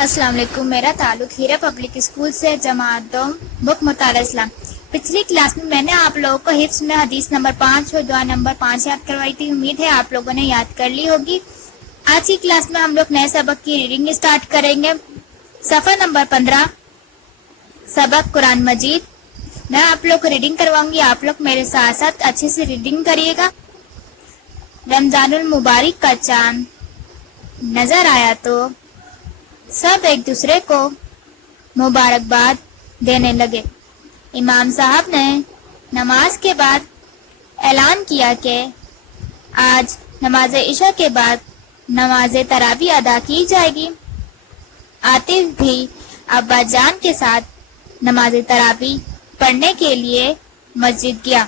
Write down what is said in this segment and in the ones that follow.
السلام علیکم. میرا تعلق ہیرا پبلک اسکول سے جماعت دوم بک مطالعہ اسلام. پچھلی کلاس میں نے آپ لوگوں کو حفظ میں حدیث نمبر 5 اور دعا نمبر 5 یاد کروائی تھی. امید ہے آپ لوگوں نے یاد کر لی ہوگی. آج کی کلاس میں ہم لوگ نئے سبق کی ریڈنگ اسٹارٹ کریں گے. صفحہ نمبر 15 سبق قرآن مجید. میں آپ لوگ کو ریڈنگ کرواؤں گی, آپ لوگ میرے ساتھ ساتھ اچھے سے ریڈنگ کریے گا. رمضان المبارک کا چاند نظر آیا تو سب ایک دوسرے کو مبارکباد دینے لگے. امام صاحب نے نماز کے بعد اعلان کیا کہ آج نماز عشاء کے بعد نماز تراویح ادا کی جائے گی. عاطف بھی ابا جان کے ساتھ نماز تراویح پڑھنے کے لیے مسجد گیا.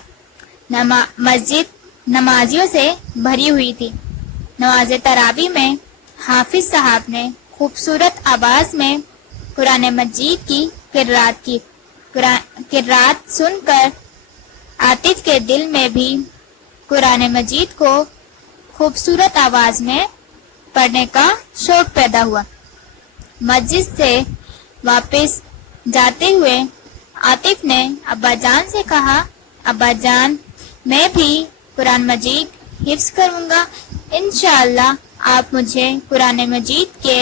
مسجد نمازیوں سے بھری ہوئی تھی. نماز تراویح میں حافظ صاحب نے خوبصورت آواز میں قرآن مجید کی قرات کی. قرات سن کر عاطف کے دل میں بھی قرآن مجید کو خوبصورت آواز میں پڑھنے کا شوق پیدا ہوا. مسجد سے واپس جاتے ہوئے عاطف نے ابا جان سے کہا, ابا جان میں بھی قرآن مجید حفظ کروں گا. انشاءاللہ آپ مجھے قرآن مجید کے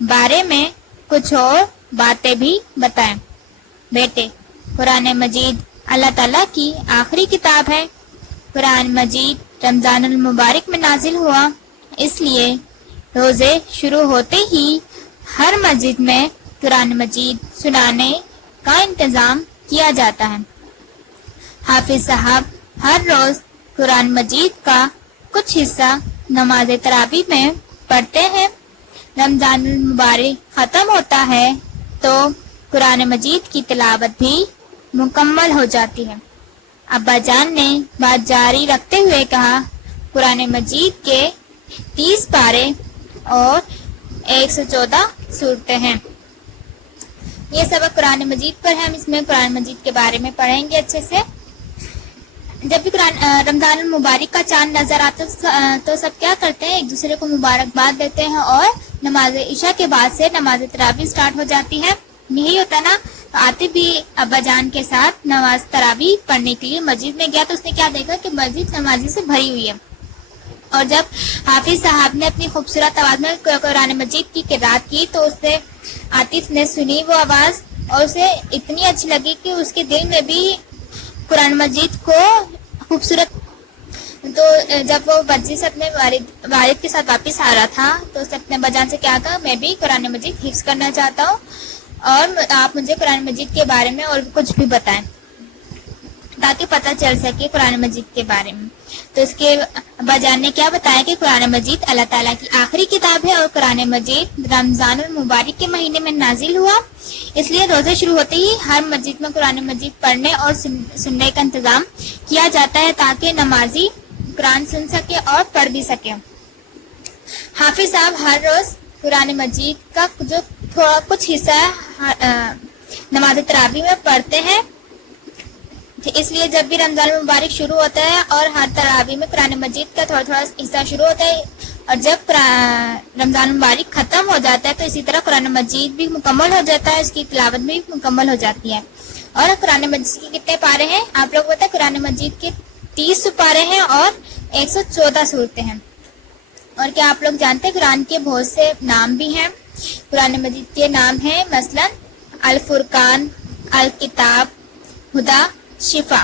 بارے میں کچھ اور باتیں بھی بتائیں. بیٹے, قرآن مجید اللہ تعالیٰ کی آخری کتاب ہے. قرآن مجید رمضان المبارک میں نازل ہوا, اس لیے روزے شروع ہوتے ہی ہر مسجد میں قرآن مجید سنانے کا انتظام کیا جاتا ہے. حافظ صاحب ہر روز قرآن مجید کا کچھ حصہ نماز تراویح میں پڑھتے ہیں. رمضان المبارک ختم ہوتا ہے تو قرآن مجید کی تلاوت بھی مکمل ہو جاتی ہے. ابا جان نے بات جاری رکھتے ہوئے کہا, قرآن مجید کے 30 پارے اور 114 صورتیں ہیں. یہ سبق قرآن مجید پر ہے. ہم اس میں قرآن مجید کے بارے میں پڑھیں گے اچھے سے. جب بھی رمضان المبارک کا چاند نظر آتا تو سب کیا کرتے ہیں, ایک دوسرے کو مبارکباد دیتے ہیں اور نماز عشاء کے بعد سے نماز تراویح سٹارٹ ہو جاتی ہے. یہی ہوتا نا. تو عاطف بھی ابا جان کے ساتھ نماز تراویح پڑھنے کے لیے مسجد میں گیا تو اس نے کیا دیکھا کہ مسجد نمازی سے بھری ہوئی ہے. اور جب حافظ صاحب نے اپنی خوبصورت آواز میں قرآن مجید کی قرات کی تو اس سے عاطف نے سنی وہ آواز اور اسے اتنی اچھی لگی کہ اس کے دل میں بھی قرآن مجید کو خوبصورت. تو جب وہ مسجد سے اپنے والد کے ساتھ واپس آ رہا تھا تو اس نے اپنے ابا جان سے کیا کہا, میں بھی قرآن مجید حفظ کرنا چاہتا ہوں اور آپ مجھے قرآن مجید کے بارے میں اور کچھ بھی بتائیں تاکہ پتہ چل سکے قرآن مجید کے بارے میں. تو اس کے ابا جان نے کیا بتایا کہ قرآن مجید اللہ تعالیٰ کی آخری کتاب ہے اور قرآن مجید رمضان المبارک کے مہینے میں نازل ہوا, اس لیے روزے شروع ہوتے ہی ہر مسجد میں قرآن مجید پڑھنے اور سننے کا انتظام کیا جاتا ہے تاکہ نمازی قرآن سن سکے اور پڑھ بھی سکے. حافظ صاحب ہر روز قرآن مجید کا جو تھوڑا کچھ حصہ نماز تراویح میں پڑھتے ہیں. اس لیے جب بھی رمضان المبارک شروع ہوتا ہے اور ہر تراویح میں قرآن مجید کا تھوڑا تھوڑا حصہ شروع ہوتا ہے اور جب رمضان المبارک ختم ہو جاتا ہے تو اسی طرح قرآن مجید بھی مکمل ہو جاتا ہے, اس کی تلاوت بھی مکمل ہو جاتی ہے. اور قرآن مجید کے کتنے پارے ہیں آپ لوگ بتائیں. قرآن مجید کے 30 پارے ہیں اور 114 صورتیں ہیں. اور کیا آپ لوگ جانتے ہیں قرآن کے بہت سے نام بھی ہیں. قرآن مجید کے نام ہیں مثلا الفرقان, الکتاب, ہدا, شفا.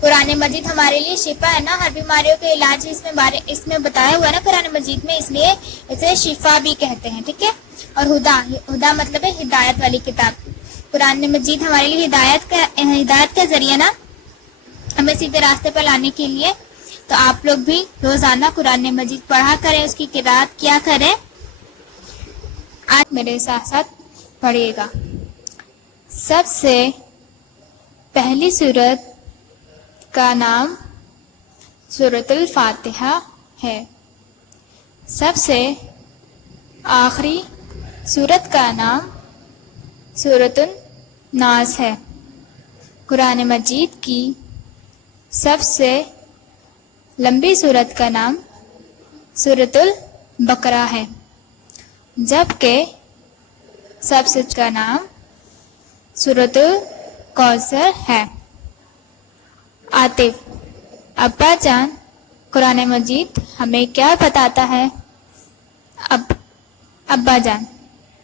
قرآن مجید ہمارے لیے شفا ہے نا, ہر بیماریوں کے علاج اس میں بتایا ہوا ہے نا قرآن مجید میں, اس لیے اسے شفا بھی کہتے ہیں. ٹھیک ہے. اور ہدا مطلب ہے ہدایت والی کتاب. قرآن مجید ہمارے لیے ہدایت کا ذریعہ نا, ہمیں سیدھے راستے پر لانے کے لیے. تو آپ لوگ بھی روزانہ قرآن مجید پڑھا کریں, اس کی قرات کیا کریں. آج میرے ساتھ ساتھ پڑھیے گا. سب سے پہلی سورت کا نام سورۃ الفاتحہ ہے. سب سے آخری سورت کا نام سورۃ الناس ہے. قرآن مجید کی سب سے لمبی سورت کا نام سورۃ البقرہ ہے. جبکہ سب سے کا نام سورۃ الکوثر ہے۔ عاطف: ابا جان، قرآن مجید ہمیں کیا بتاتا ہے؟ ابا جان: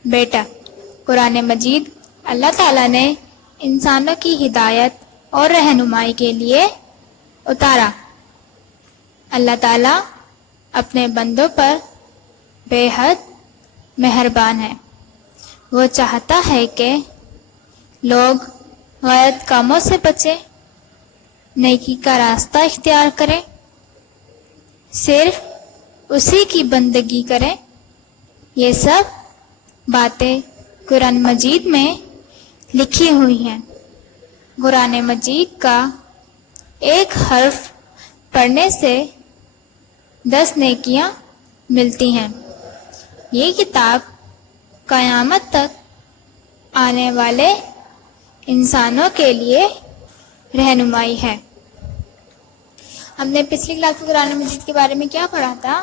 بیٹا، قرآن مجید اللہ تعالیٰ نے انسانوں کی ہدایت اور رہنمائی کے لیے اتارا۔ اللہ تعالیٰ اپنے بندوں پر بے حد مہربان ہے۔ وہ چاہتا ہے کہ لوگ غلط کاموں سے بچیں، نیکی کا راستہ اختیار کریں، صرف اسی کی بندگی کریں۔ یہ سب باتیں قرآن مجید میں لکھی ہوئی ہیں۔ قرآن مجید کا ایک حرف پڑھنے سے 10 نیکیاں ملتی ہیں۔ یہ کتاب قیامت تک آنے والے انسانوں کے لیے رہنمائی ہے۔ ہم نے پچھلی کلاس میں قرآن مجید کے بارے میں کیا پڑھا تھا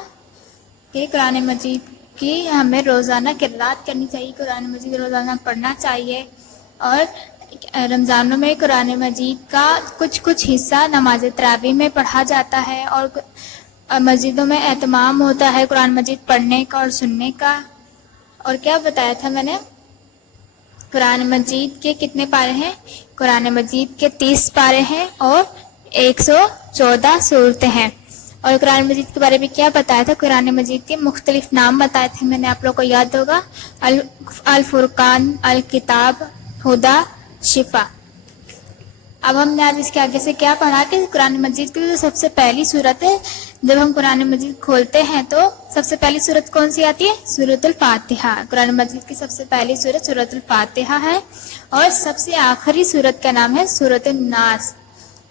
کہ قرآن مجید کی ہمیں روزانہ قراءت کرنی چاہیے، قرآن مجید روزانہ پڑھنا چاہیے، اور رمضانوں میں قرآن مجید کا کچھ حصہ نماز تراویح میں پڑھا جاتا ہے، اور مسجدوں میں اہتمام ہوتا ہے قرآن مجید پڑھنے کا اور سننے کا۔ اور کیا بتایا تھا میں نے؟ قرآن مجید کے کتنے پارے ہیں؟ قرآن مجید کے 30 پارے ہیں اور 114 صورتیں ہیں۔ اور قرآن مجید کے بارے میں کیا بتایا تھا؟ قرآن مجید کے مختلف نام بتائے تھے میں نے، آپ لوگ کو یاد ہوگا، الفرقان، الکتاب، ہدا، شفا۔ اب ہم نے آج اس کے آگے سے کیا پڑھا کہ قرآن مجید کی جو سب سے پہلی صورت ہے، جب ہم قرآن مجید کھولتے ہیں تو سب سے پہلی صورت کون سی آتی ہے؟ سورۃ الفاتحہ۔ قرآن مجید کی سب سے پہلی صورت سورۃ الفاتحہ ہے، اور سب سے آخری صورت کا نام ہے سورۃ الناس،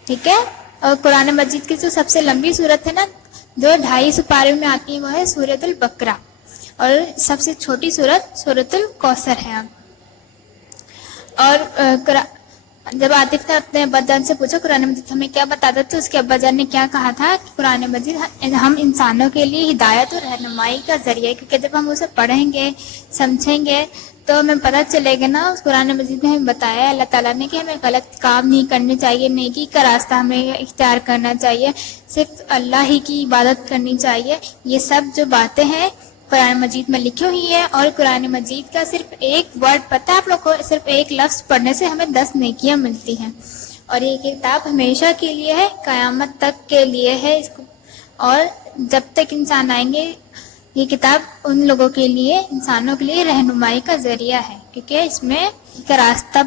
ٹھیک ہے؟ اور قرآن مجید کی جو سب سے لمبی صورت ہے نا، جو 250 پارے میں آتی ہے، وہ ہے سورۃ البقرہ، اور سب سے چھوٹی صورت سورۃ الکوثر ہے۔ اور جب عاطف نے اپنے ابا جان سے پوچھا قرآن مجید ہمیں کیا بتاتا تھا، اس کے ابا جان نے کیا کہا تھا کہ قرآن مجید ہم انسانوں کے لیے ہدایت اور رہنمائی کا ذریعہ ہے، کیونکہ جب ہم اسے پڑھیں گے، سمجھیں گے، تو ہمیں پتہ چلے گا نا، اس قرآن مجید میں ہمیں بتایا ہے اللہ تعالیٰ نے کہ ہمیں غلط کام نہیں کرنے چاہیے، نیکی کا راستہ ہمیں اختیار کرنا چاہیے، صرف اللہ ہی کی عبادت کرنی چاہیے۔ یہ سب جو باتیں ہیں قرآن مجید میں لکھی ہوئی ہے، اور قرآن مجید کا صرف ایک ورڈ پتہ ہے آپ لوگ کو، صرف ایک لفظ پڑھنے سے ہمیں 10 نیکیاں ملتی ہیں۔ اور یہ کتاب ہمیشہ کے لیے ہے، قیامت تک کے لیے ہے، اس کو، اور جب تک انسان آئیں گے یہ کتاب ان لوگوں کے لیے، انسانوں کے لیے رہنمائی کا ذریعہ ہے، کیونکہ اس میں ایک راستہ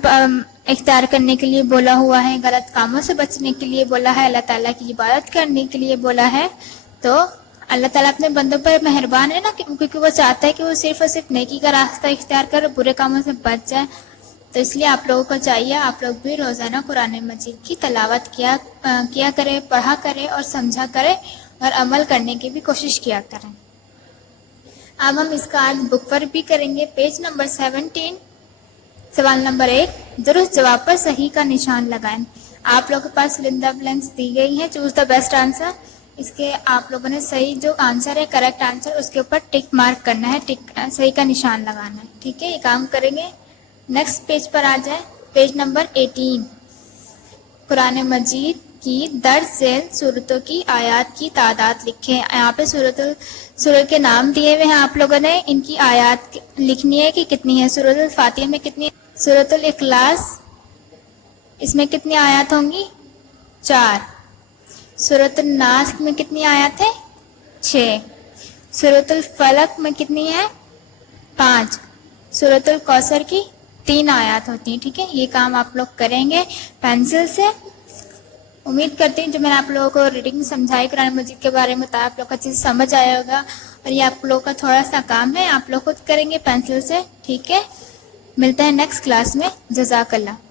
اختیار کرنے کے لیے بولا ہوا ہے، غلط کاموں سے بچنے کے لیے بولا ہے، اللہ تعالیٰ کی عبادت کرنے کے لیے بولا ہے۔ تو اللہ تعالیٰ اپنے بندوں پر مہربان ہے نا، کیونکہ وہ چاہتا ہے کہ وہ صرف اور صرف نیکی کا راستہ اختیار کر برے کاموں سے بچ جائے۔ تو اس لیے آپ لوگوں کو چاہیے آپ لوگ بھی روزانہ قرآن مجید کی تلاوت کیا کریں، پڑھا کریں اور سمجھا کریں، اور عمل کرنے کی بھی کوشش کیا کریں۔ اب ہم اس کا آج بک پر بھی کریں گے۔ پیج نمبر 17، سوال نمبر 1، درست جواب پر صحیح کا نشان لگائیں۔ آپ لوگوں کے پاس فل ان دی بلینکس دی گئی ہیں، چوز دا بیسٹ آنسر۔ اس کے آپ لوگوں نے صحیح جو آنسر ہے، کریکٹ آنسر، اس کے اوپر ٹک مارک کرنا ہے، صحیح کا نشان لگانا ہے، ٹھیک ہے؟ یہ کام کریں گے۔ نیکسٹ پیج پر آ جائیں، پیج نمبر 18، قرآن مجید کی درج ذیل صورتوں کی آیات کی تعداد لکھیں۔ یہاں پہ سورت کے نام دیے ہوئے ہیں، آپ لوگوں نے ان کی آیات لکھنی ہے کہ کتنی ہے۔ سورۃ الفاتحہ میں کتنی؟ سورۃ الاخلاص، اس میں کتنی آیات ہوں گی؟ 4۔ سورۃ الناس میں کتنی آیات ہے؟ 6۔ سورۃ الفلق میں کتنی ہے؟ 5۔ سورۃ الکوثر کی 3 آیات ہوتی ہیں، ٹھیک ہے؟ یہ کام آپ لوگ کریں گے پینسل سے۔ امید کرتے ہیں جو میں نے آپ لوگوں کو ریڈنگ سمجھائی قرآن مجید کے بارے میں، آپ لوگ کو اچھے سے سمجھ آیا ہوگا، اور یہ آپ لوگوں کا تھوڑا سا کام ہے، آپ لوگ خود کریں گے پینسل سے، ٹھیک ہے؟ ملتے ہیں نیکسٹ کلاس میں۔ جزاک اللہ۔